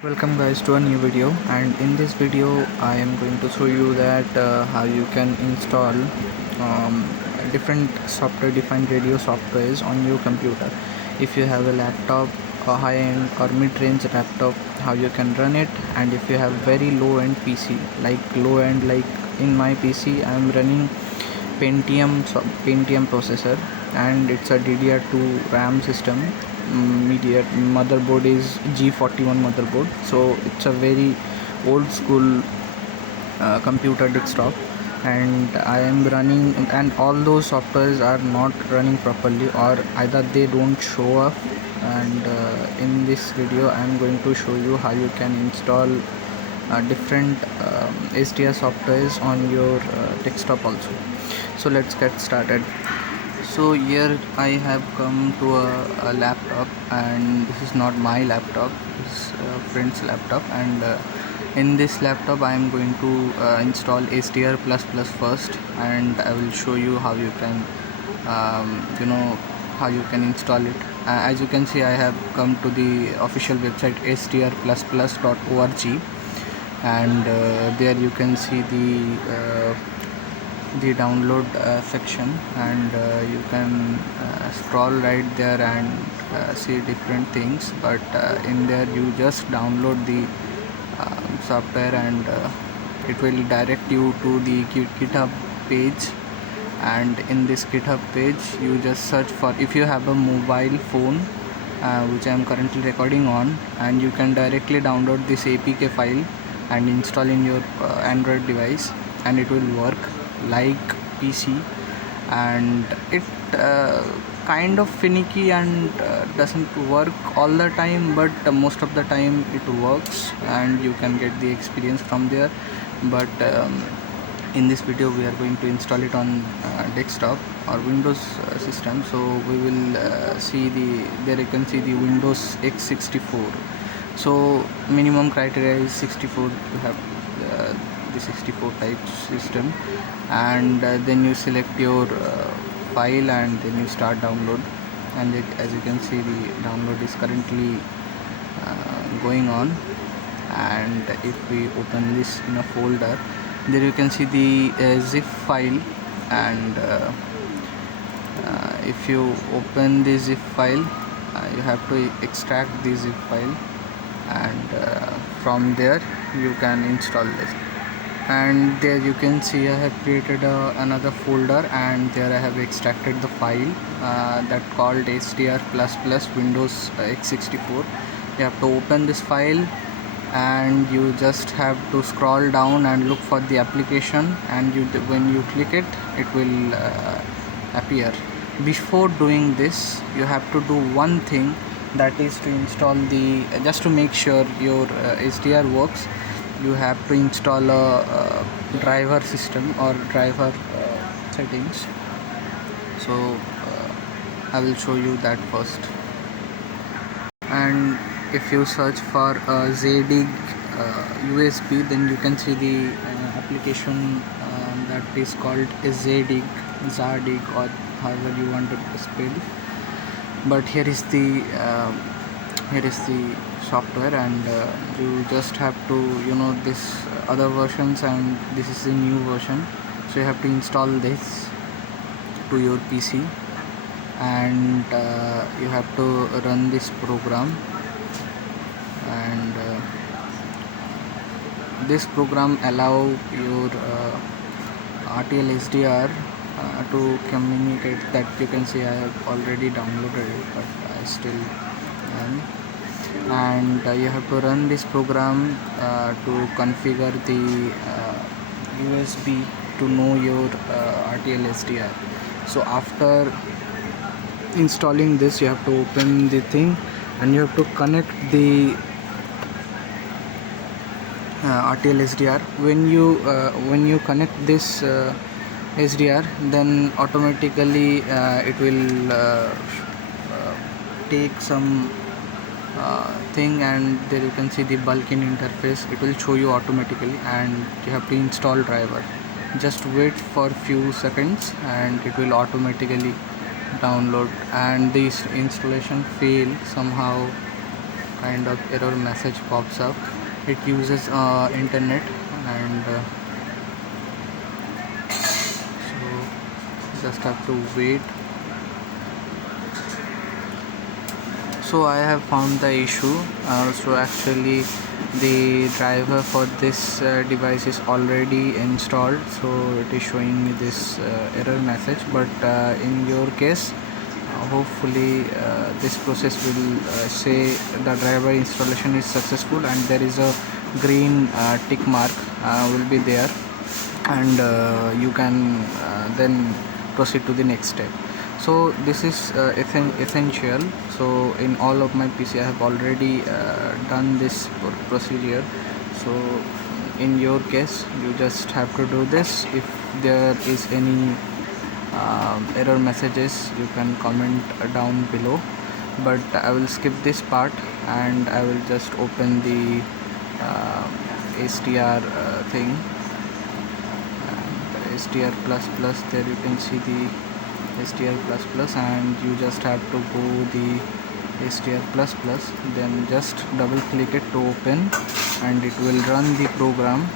Welcome guys to a new video, and in this video I am going to show you that how you can install different software defined radio softwares on your computer. If you have a laptop, a high-end or mid-range laptop, how you can run it. And if you have very low-end PC, like low-end, like in my PC I am running Pentium processor, and it's a DDR2 RAM system. Media motherboard is G41 motherboard, so it's a very old school computer desktop, and I am running, and all those softwares are not running properly, or either they don't show up. And in this video I am going to show you how you can install different SDR softwares on your desktop also. So let's get started. So here I have come to a laptop, and this is not my laptop, this is a friend's laptop. And in this laptop I am going to install SDR++ first, and I will show you how you can how you can install it. As you can see, I have come to the official website sdr++.org, and there you can see the download section, and you can scroll right there and see different things. But in there you just download the software, and it will direct you to the GitHub page. And in this GitHub page you just search for, if you have a mobile phone, which I am currently recording on, and you can directly download this APK file and install in your Android device, and it will work like PC. And it kind of finicky and doesn't work all the time, but most of the time it works, and you can get the experience from there. But in this video we are going to install it on desktop or Windows system. So we will see there you can see the Windows x64. So minimum criteria is 64 to have the 64 type system. And then you select your file, and then you start download. And as you can see, the download is currently going on. And if we open this in a folder, there you can see the zip file. And if you open the zip file, you have to extract the zip file, and from there you can install this. And there you can see I have created another folder, and there I have extracted the file that called SDR++ Windows x64. You have to open this file, and you just have to scroll down and look for the application, and when you click it, it will appear. Before doing this, you have to do one thing, that is to install just to make sure your SDR works, you have to install a driver system or driver settings. So I will show you that first. And if you search for ZDig USB, then you can see the application that is called ZDig, or however you want to spell. But here is the software, and you just have to this other versions, and this is the new version. So you have to install this to your PC, and you have to run this program. And this program allow your RTL-SDR to communicate. That you can see I have already downloaded it, but I still am. And you have to run this program to configure the USB to know your RTL-SDR. So after installing this, you have to open the thing, and you have to connect the RTL-SDR. When you connect this SDR, then automatically it will take some thing, and there you can see the bulk-in interface. It will show you automatically, and you have to install driver. Just wait for few seconds, and it will automatically download. And this installation failed somehow. kind of error message pops up. It uses internet, and so just have to wait. So I have found the issue. So actually the driver for this device is already installed, so it is showing me this error message. But in your case, hopefully this process will say the driver installation is successful, and there is a green tick mark will be there, and you can then proceed to the next step. So this is essential. So in all of my PC I have already done this procedure. So in your case you just have to do this. If there is any error messages, you can comment down below, but I will skip this part and I will just open the SDR thing, and SDR plus plus. There you can see the SDR plus plus, and you just have to go the SDR plus plus, then just double click it to open, and it will run the program.